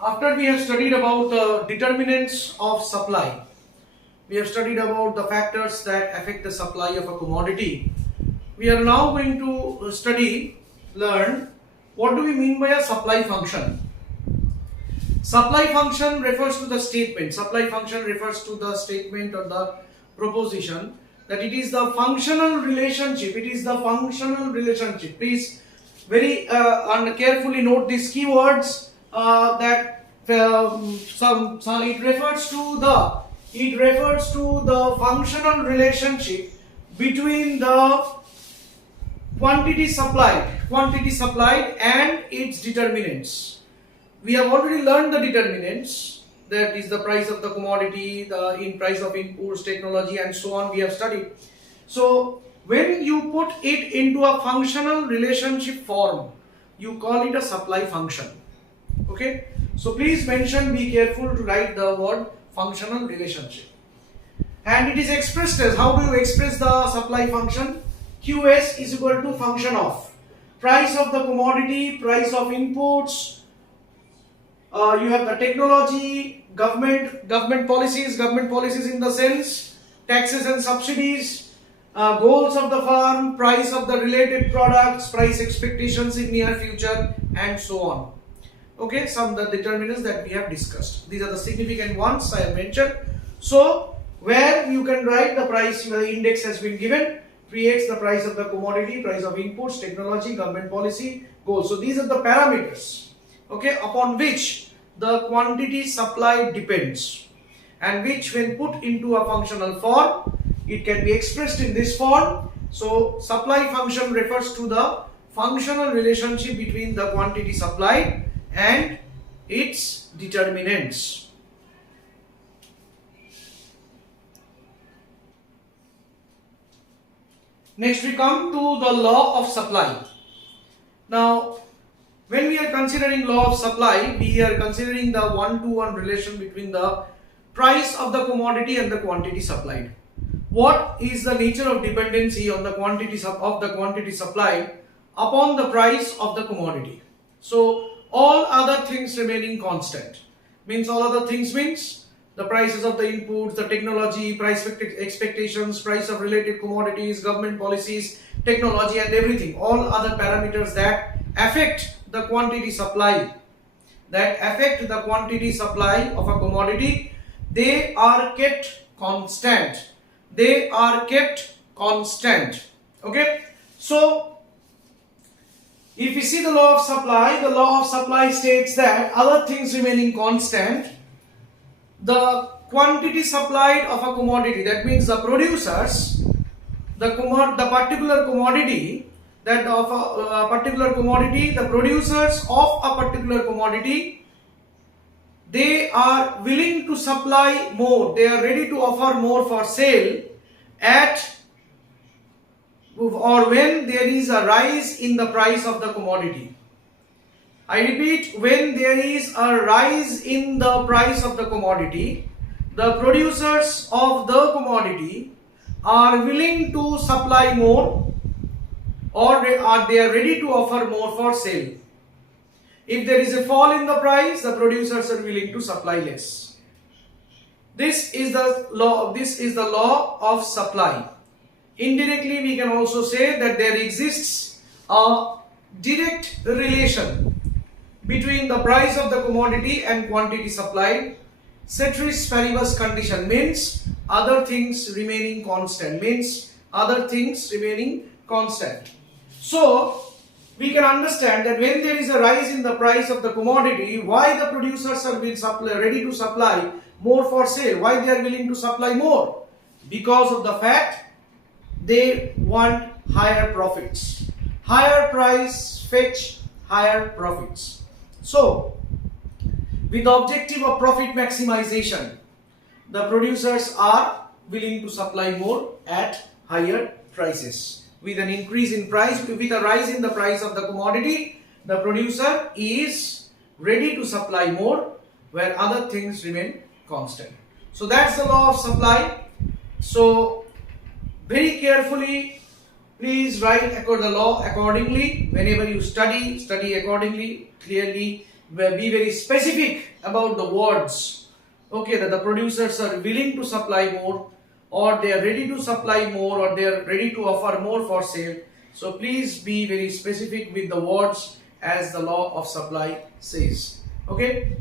After we have studied about the determinants of supply, we have studied about the factors that affect the supply of a commodity. We are now going to learn what do we mean by a supply function. Supply function refers to the statement. Supply function refers to the statement or the proposition that it is the functional relationship. It is the functional relationship. Please very carefully note these keywords that it refers to the functional relationship between the quantity supplied and its determinants. We have already learned the determinants, that is the price of the commodity, the price of inputs, technology and so on we have studied. So when you put it into a functional relationship form, you call it a supply function. Okay, so please be careful to write the word functional relationship. And it is expressed as, how do you express the supply function? QS is equal to function of price of the commodity, price of inputs, you have the technology, government policies in the sense taxes and subsidies, goals of the firm, price of the related products, price expectations in near future and so on. Okay, some of the determinants that we have discussed. These are the significant ones I have mentioned. So where you can write the price, the index has been given, creates the price of the commodity, price of inputs, technology, government policy, goals. So these are the parameters, okay, upon which the quantity supply depends, and which when put into a functional form, it can be expressed in this form. So supply function refers to the functional relationship between the quantity supplied and its determinants. Next we come to the law of supply. Now when we are considering law of supply, we are considering the one-to-one relation between the price of the commodity and the quantity supplied. What is the nature of dependency on the quantity supplied upon the price of the commodity? So all other things remaining constant. Means all other things means the prices of the inputs, the technology, price expectations, price of related commodities, government policies, technology and everything. All other parameters that affect the quantity supply, of a commodity, they are kept constant. Okay, so if we see the law of supply states that other things remaining constant, the quantity supplied of a commodity, that means the producers, the particular commodity, that of a particular commodity, the producers of a particular commodity, they are willing to supply more, they are ready to offer more for sale at or when there is a rise in the price of the commodity. I repeat, when there is a rise in the price of the commodity, the producers of the commodity are willing to supply more, or they are ready to offer more for sale. If there is a fall in the price, the producers are willing to supply less. This is the law of supply. Indirectly, we can also say that there exists a direct relation between the price of the commodity and quantity supplied. Ceteris paribus condition means other things remaining constant. So we can understand that when there is a rise in the price of the commodity, why the producers are ready to supply more for sale? Why they are willing to supply more? Because of the fact they want higher profits. Higher price fetch higher profits. So with the objective of profit maximization, the producers are willing to supply more at higher prices. With an increase in price, with a rise in the price of the commodity, the producer is ready to supply more where other things remain constant. So that's the law of supply. So very carefully, please write the law accordingly. Whenever you study accordingly. Clearly be very specific about the words, okay, that the producers are willing to supply more, or they are ready to supply more, or they are ready to offer more for sale. So please be very specific with the words as the law of supply says. Okay.